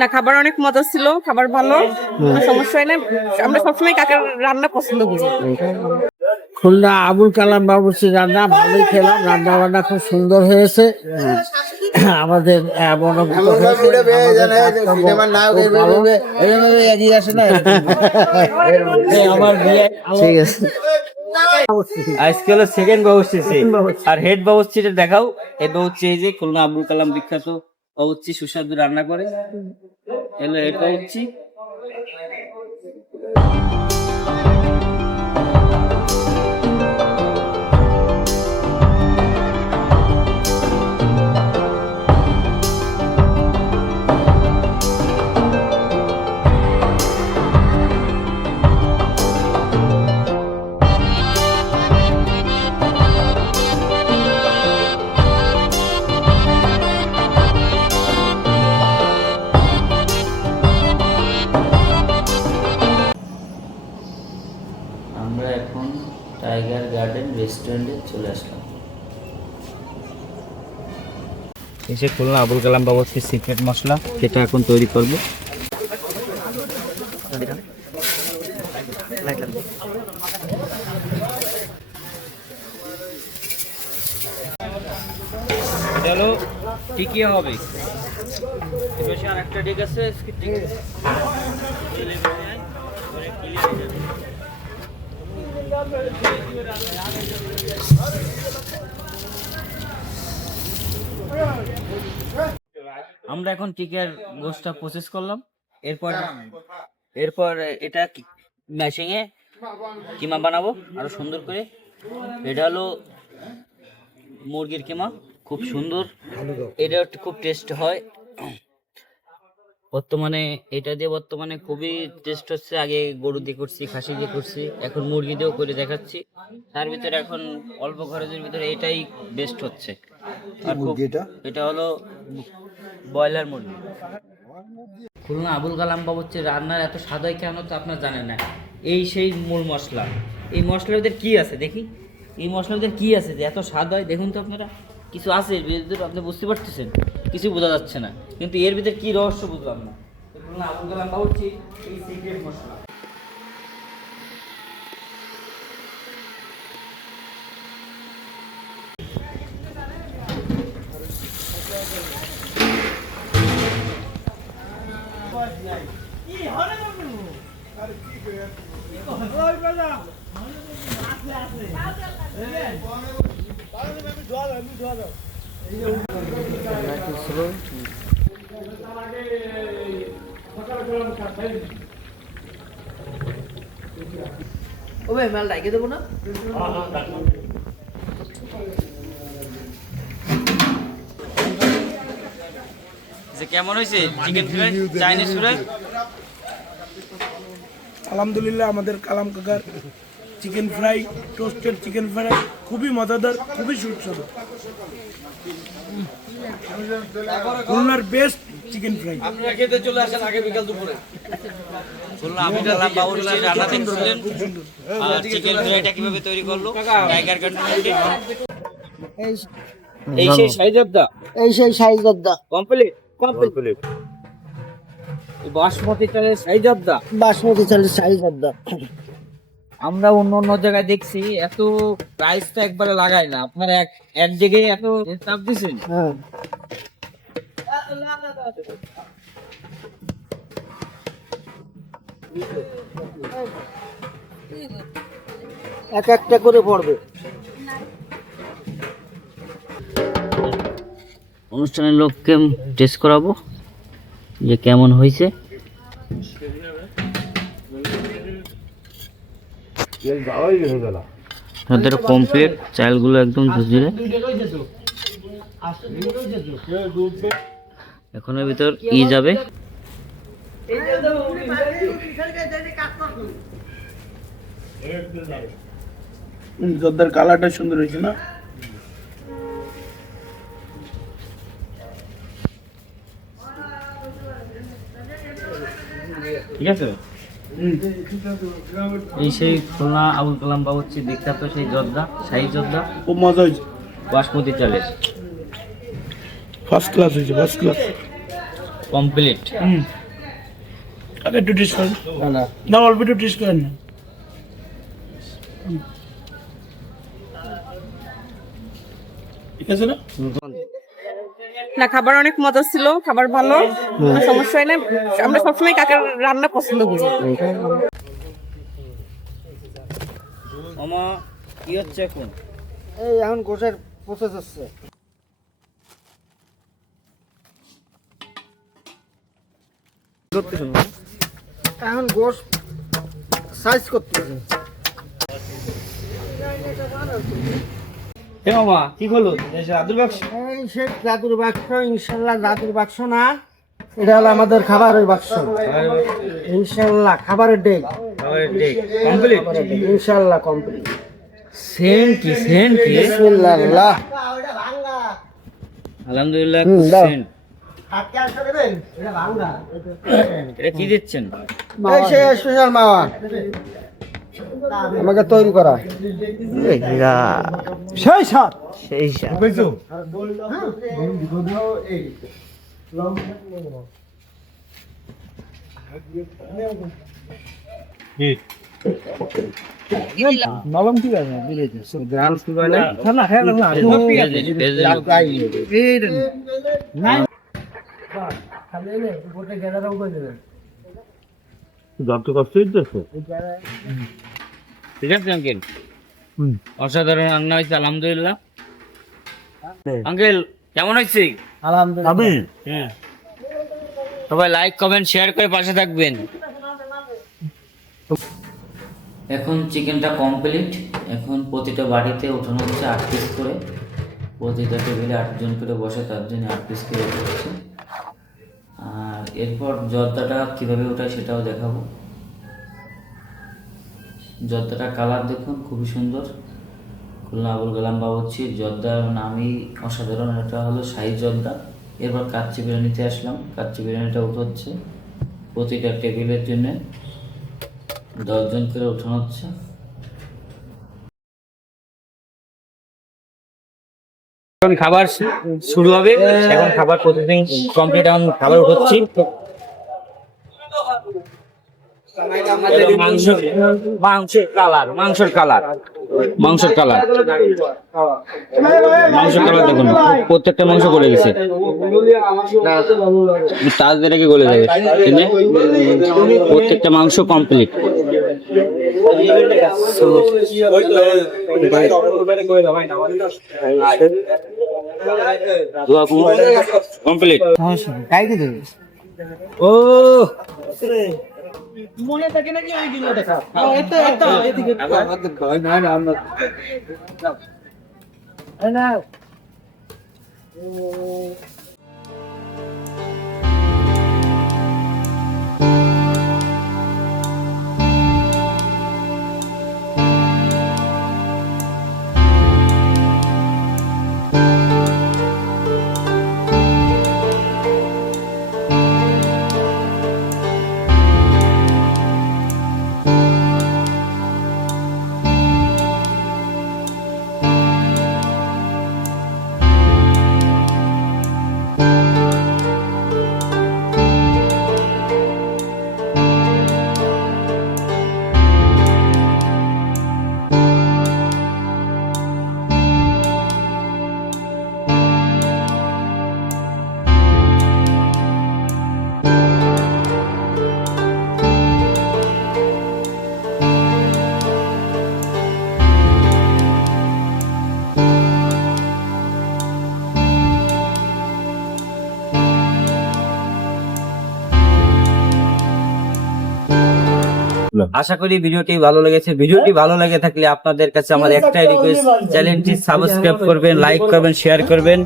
না, খাবার অনেক মজা ছিল, খাবার ভালো, কোনো সমস্যা হয় না। আমরা সবসময় কাকার রান্না পছন্দ করি। খুলনা আবুল কালাম বাবুর্চির রান্না ভালোই খেলাম, রান্না বান্না খুব সুন্দর হয়েছে। আমাদের মনোভূত হয়েছে। আমার বিয়ে ঠিক আছে। আজকে হলো সেকেন্ড বাবুর্চি আর হেড বাবুর্চিটা দেখাও। হেড বাবুর্চি এই যে খুলনা আবুল কালাম বিখ্যাত বাবুর্চি সুস্বাদু রান্না করে। এলো হেড বাবুর্চি। আমরা এখন টাইগার গার্ডেন রেস্টুরেন্টে চলে আসলাম। এসে খুলনা আবুল কালাম বাবুর্চির সিক্রেট মশলা, সেটা এখন তৈরি করব। এটা হলো টিকিয়া হবে, এপাশে আর একটা ডিক আছে। আমরা এখন টিকিয়ার গোশটা প্রসেস করলাম। এরপর এরপর এটা ম্যাশিং এ কিমা বানাবো আরো সুন্দর করে। এটা হলো মুরগির কিমা, খুব সুন্দর, এটা খুব টেস্ট হয় বর্তমানে। এটা দিয়ে বর্তমানে খুবই টেস্ট হচ্ছে। আগে গরু দিয়ে করছি, খাসি দিয়ে করছি, এখন মুরগি দিয়েও করে দেখাচ্ছি। তার ভিতরে এখন অল্প খরচের ভিতরে এটাই বেস্ট হচ্ছে। আর এটা হলো ব্রয়লার মুরগি। খুলনা আবুল কালাম বাবুর্চির রান্নার এত স্বাদ হয় কেন তো আপনারা জানেন না। এই সেই মূল মশলা। এই মশলার ভিতরে কি আছে দেখি, এই মশলার ভিতরে কি আছে যে এত স্বাদ হয়? দেখুন তো আপনারা, কিছু আছে এর ভিতরে, আপনি বুঝতে পারতেছেন? কিছু বোঝা যাচ্ছে না, কিন্তু এর ভিতরে কি রহস্য বুঝলাম না। খুলনা আবুল কালাম বাবুর্চির এই সিক্রেট মশলা। ওবে মাল ডাইকে দেবো না? যে কেমন হয়েছে চিকেন ফ্রাই, চাইনিজ ফ্রাই? আলহামদুলিল্লাহ, আমাদের কালাম কাকার chicken fry, toasted chicken fry খুবই মজাদার, খুবই সুস্বাদু। খুলনার বেস্ট চিকেন ফ্রাই। আপনারা খেতে চলে আসেন আগে বিকাল দুপুরে। খুলনা আবুল কালাম বাবুর্চির রান্না দেখছিলেন। আর চিকেন ফ্রাইটা কিভাবে তৈরি করলো টাইগার গার্ডেনে। এই সেই সাইজবদা, এই সেই সাইজদা কমপ্লিট কমপ্লিট। বাসমতি চালের সাইজবদা, বাসমতি চালের সাইজদা। আমরা অন্য অন্য জায়গায় দেখছি এত প্রাইসটা একবারে লাগায় না, আপনারা এক জায়গায় এত চাপ দিচ্ছেন। হ্যাঁ, এক একটা করে পড়বে। অনুষ্ঠানের লোককে টেস্ট করাবো যে কেমন হয়েছে। ওদের কমপ্লিট, চালগুলো একদম ঝুরঝুরে। এখন এর ভিতর যাবে। জর্দার কালারটা সুন্দর হয়েছে না? ঠিক আছে। এই সেই খুলনা আবুল কালাম বাবুর্চি বিখ্যাত সেই জর্দা, শাহী জর্দা, খুব মজা হয়েছে। বাসমতি চালের ফার্স্ট ক্লাস হয়েছে, ফার্স্ট ক্লাস। কমপ্লিট। আগে একটু টেস্ট করেন না না, অল্প একটু টেস্ট করেন না। ঠিক আছে না? না, খাবার অনেক মজা ছিল, খাবার ভালো, কোনো সমস্যা হয় না। আমরা সবসময় কাকার রান্না পছন্দ করি। মামা কি হচ্ছে এখন? এই এখন গোশের প্রসেস হচ্ছে। এখন গোশ সাইজ করতেছে। এ মামা কি হলো? আব্দুল বাক্স এই সে জাদুর বাক্স, ইনশাল্লাহ জাদুর বাক্স না, এটা হলো আমাদের খাবারের বাক্স। ইনশাল্লাহ খাবারের ডেক কমপ্লিট। ইনশাল্লাহ কমপ্লিট। সেন্ট কি বিসমিল্লাহ। আলহামদুলিল্লাহ। দাও। সেন্ট এটা কি দিচ্ছেন? এই সেই স্পেশাল মাওয়া আমাকে তৈরি করা সেই সাত নরম ঠিক আছে গ্রাম শুরু হয় না ঠিক আছে আঙ্কেল, অসাধারণ রান্না হয়েছে আলহামদুলিল্লাহ। আঙ্কেল কেমন হয়েছে? আলহামদুলিল্লাহ। সবাই লাইক কমেন্ট শেয়ার করে পাশে থাকবেন। এখন চিকেনটা কমপ্লিট। এখন প্রতিটা বাড়িতে উঠানো হচ্ছে 8 পিস করে। প্রতিটা টেবিলে 8 জন করে বসে, তার জন্য 8 পিস করে উঠাচ্ছে। আর এরপর জর্দাটা কিভাবে ওঠায় সেটাও দেখাবো। জর্দাটা কালার দেখুন খুবই সুন্দর। খুলনা আবুল কালাম বাবুর্চির জর্দার নামই অসাধারণ। এটা হলো শাহী জর্দা। এরপর কাচ্চি বিরিয়ানিতে আসলাম। কাচ্চি বিরিয়ানিটা উঠোচ্ছে প্রতিটা টেবিলের জন্য 10 জন করে উঠানো হচ্ছে। এখন খাবার শুরু হবে। এখন খাবার প্রতিদিন কমপ্লিট। এখন খাবার উঠাচ্ছি। মাংসের কালার দেখুন, প্রত্যেকটা মাংস গলে গেছে। তাজ দিয়ে গলে যাবে। প্রত্যেকটা মাংস কমপ্লিট। কমপ্লিট। ও মনে থাকে নাকি ওই দিন দেখা না আশা করি ভিডিওটি ভালো লেগেছে। ভিডিওটি ভালো লেগে থাকলে আপনাদের কাছে আমার একটাই রিকোয়েস্ট, চ্যানেলটি সাবস্ক্রাইব করবেন, লাইক করবেন, শেয়ার করবেন।